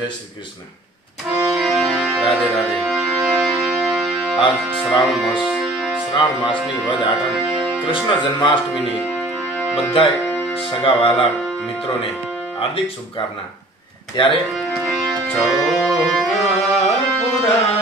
જય શ્રી કૃષ્ણ. રાધે રાધે. આજ શ્રાવણ માસની વદ આઠમ કૃષ્ણ જન્માષ્ટમીની બધા સગા વાલા મિત્રોને હાર્દિક શુભકામના. ત્યારે ચોપડા